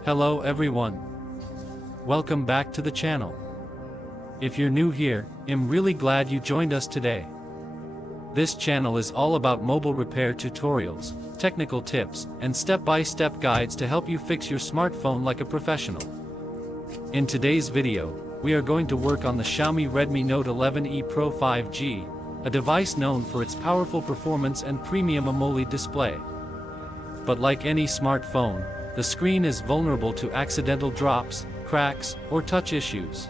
Hello everyone. Welcome back to the channel. If you're new here, I'm really glad you joined us today. This channel is all about mobile repair tutorials, technical tips, and step-by-step guides to help you fix your smartphone like a professional. In today's video, we are going to work on the Xiaomi Redmi Note 11e Pro 5G, a device known for its powerful performance and premium AMOLED display. But like any smartphone, the screen is vulnerable to accidental drops, cracks, or touch issues.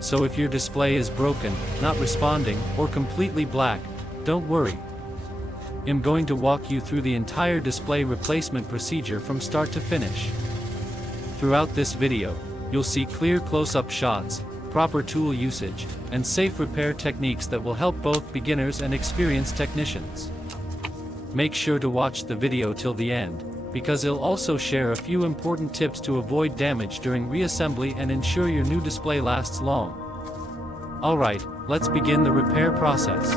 So if your display is broken, not responding, or completely black, don't worry. I'm going to walk you through the entire display replacement procedure from start to finish. Throughout this video, you'll see clear close-up shots, proper tool usage, and safe repair techniques that will help both beginners and experienced technicians. Make sure to watch the video till the end, because it'll also share a few important tips to avoid damage during reassembly and ensure your new display lasts long. Alright, let's begin the repair process.